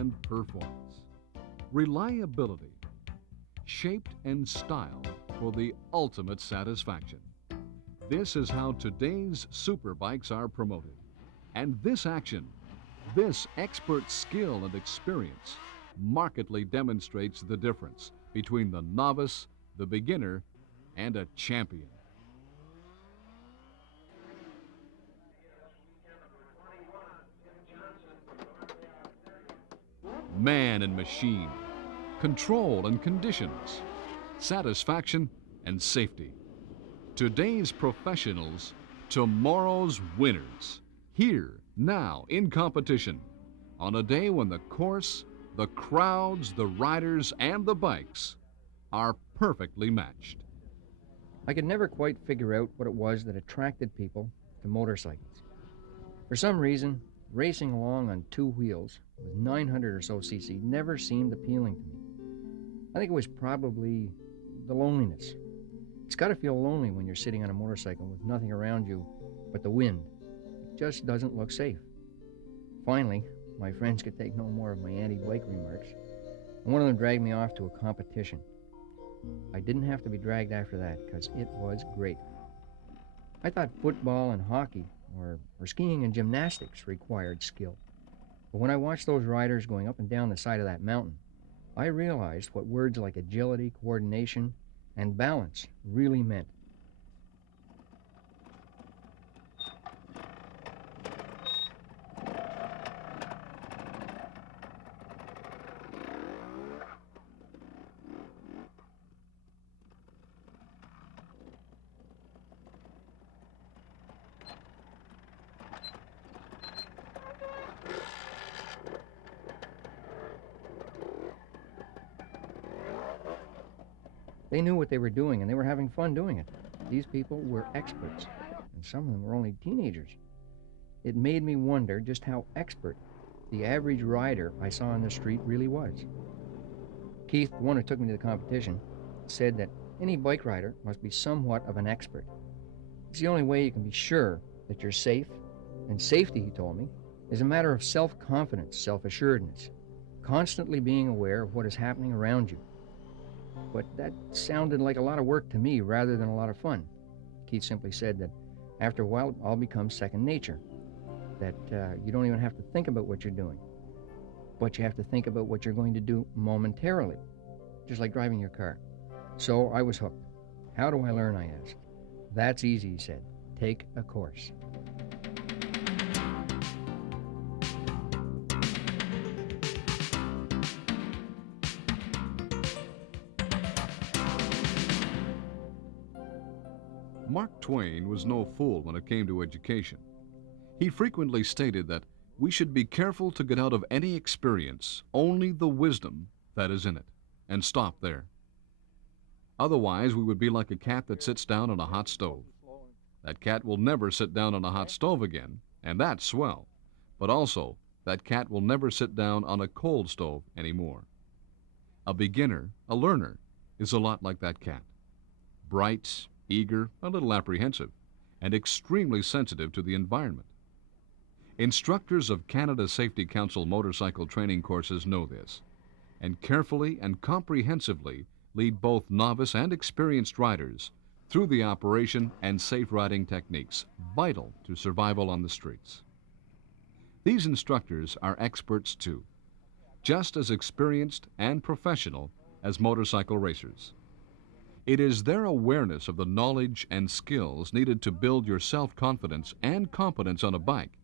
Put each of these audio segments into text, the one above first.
and performance. Reliability, shaped and styled for the ultimate satisfaction. This is how today's superbikes are promoted. And this action, this expert skill and experience, markedly demonstrates the difference between the novice, the beginner, and a champion. Man and machine, control and conditions, satisfaction and safety. Today's professionals, tomorrow's winners. Here, now, in competition, on a day when the course, the crowds, the riders, and the bikes are perfectly matched. I could never quite figure out what it was that attracted people to motorcycles. For some reason, racing along on two wheels with 900 or so cc never seemed appealing to me. I think it was probably the loneliness. It's got to feel lonely when you're sitting on a motorcycle with nothing around you but the wind. It just doesn't look safe. Finally, my friends could take no more of my anti-bike remarks, and one of them dragged me off to a competition. I didn't have to be dragged after that, because it was great. I thought football and hockey, or skiing and gymnastics required skill. But when I watched those riders going up and down the side of that mountain, I realized what words like agility, coordination, and balance really meant. They knew what they were doing, and they were having fun doing it. These people were experts, and some of them were only teenagers. It made me wonder just how expert the average rider I saw on the street really was. Keith, the one who took me to the competition, said that any bike rider must be somewhat of an expert. It's the only way you can be sure that you're safe, and safety, he told me, is a matter of self-confidence, self-assuredness, constantly being aware of what is happening around you. But that sounded like a lot of work to me rather than a lot of fun. Keith simply said that after a while it all becomes second nature, that you don't even have to think about what you're doing, but you have to think about what you're going to do momentarily, just like driving your car. So I was hooked. How do I learn, I asked. That's easy, he said. Take a course. Mark Twain was no fool when it came to education. He frequently stated that we should be careful to get out of any experience only the wisdom that is in it, and stop there. Otherwise, we would be like a cat that sits down on a hot stove. That cat will never sit down on a hot stove again, and that's swell. But also, that cat will never sit down on a cold stove anymore. A beginner, a learner, is a lot like that cat. Bright, eager, a little apprehensive, and extremely sensitive to the environment. Instructors of Canada Safety Council motorcycle training courses know this, and carefully and comprehensively lead both novice and experienced riders through the operation and safe riding techniques vital to survival on the streets. These instructors are experts too, just as experienced and professional as motorcycle racers. It is their awareness of the knowledge and skills needed to build your self-confidence and competence on a bike,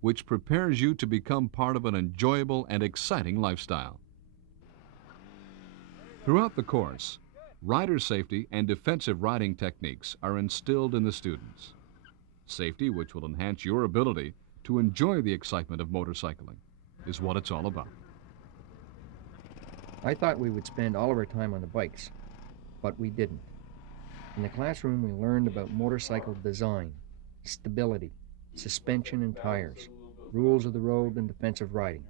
which prepares you to become part of an enjoyable and exciting lifestyle. Throughout the course, rider safety and defensive riding techniques are instilled in the students. Safety, which will enhance your ability to enjoy the excitement of motorcycling, is what it's all about. I thought we would spend all of our time on the bikes, but we didn't. In the classroom, we learned about motorcycle design, stability, suspension and tires, rules of the road, and defensive riding.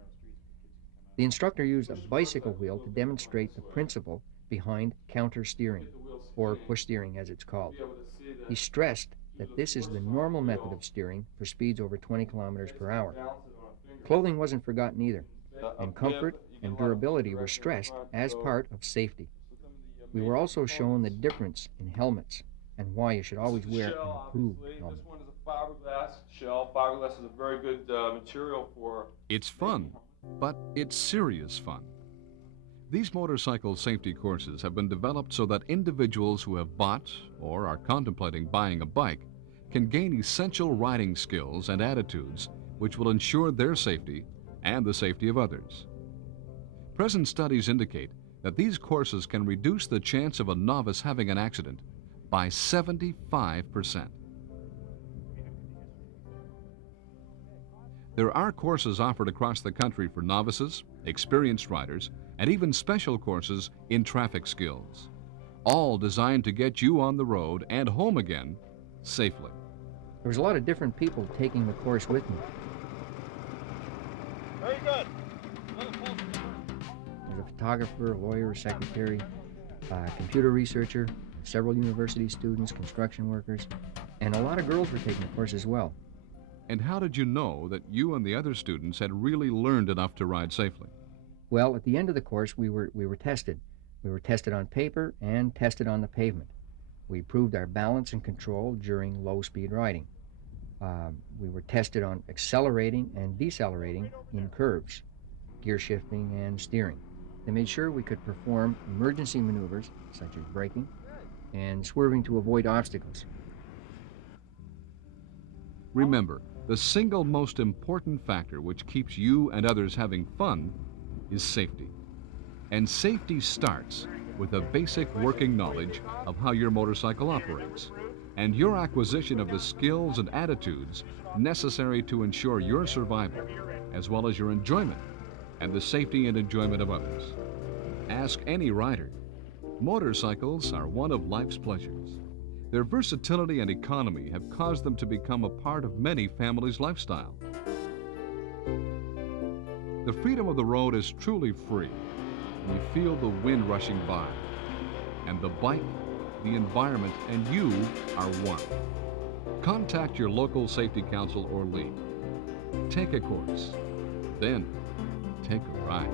The instructor used a bicycle wheel to demonstrate the principle behind counter steering, or push steering as it's called. He stressed that this is the normal method of steering for speeds over 20 kilometers per hour. Clothing wasn't forgotten either. and comfort and durability were stressed as part of safety. We were also shown the difference in helmets and why you should always wear an approved helmet. This one is a fiberglass shell. Fiberglass is a very good material for... It's fun, but it's serious fun. These motorcycle safety courses have been developed so that individuals who have bought or are contemplating buying a bike can gain essential riding skills and attitudes which will ensure their safety and the safety of others. Present studies indicate that these courses can reduce the chance of a novice having an accident by 75%. There are courses offered across the country for novices, experienced riders, and even special courses in traffic skills, all designed to get you on the road and home again safely. There was a lot of different people taking the course with me. Very good. There's a photographer, a lawyer, a secretary, a computer researcher, several university students, construction workers, and a lot of girls were taking the course as well. And how did you know that you and the other students had really learned enough to ride safely? Well, at the end of the course, we were tested. We were tested on paper and tested on the pavement. We proved our balance and control during low-speed riding. We were tested on accelerating and decelerating in curves, gear shifting and steering. They made sure we could perform emergency maneuvers, such as braking and swerving to avoid obstacles. Remember, the single most important factor which keeps you and others having fun is safety. And safety starts with a basic working knowledge of how your motorcycle operates and your acquisition of the skills and attitudes necessary to ensure your survival, as well as your enjoyment and the safety and enjoyment of others. Ask any rider. Motorcycles are one of life's pleasures. Their versatility and economy have caused them to become a part of many families' lifestyle. The freedom of the road is truly free when you feel the wind rushing by, and the bike, the environment, and you are one. Contact your local safety council or league. Take a course, then take a ride.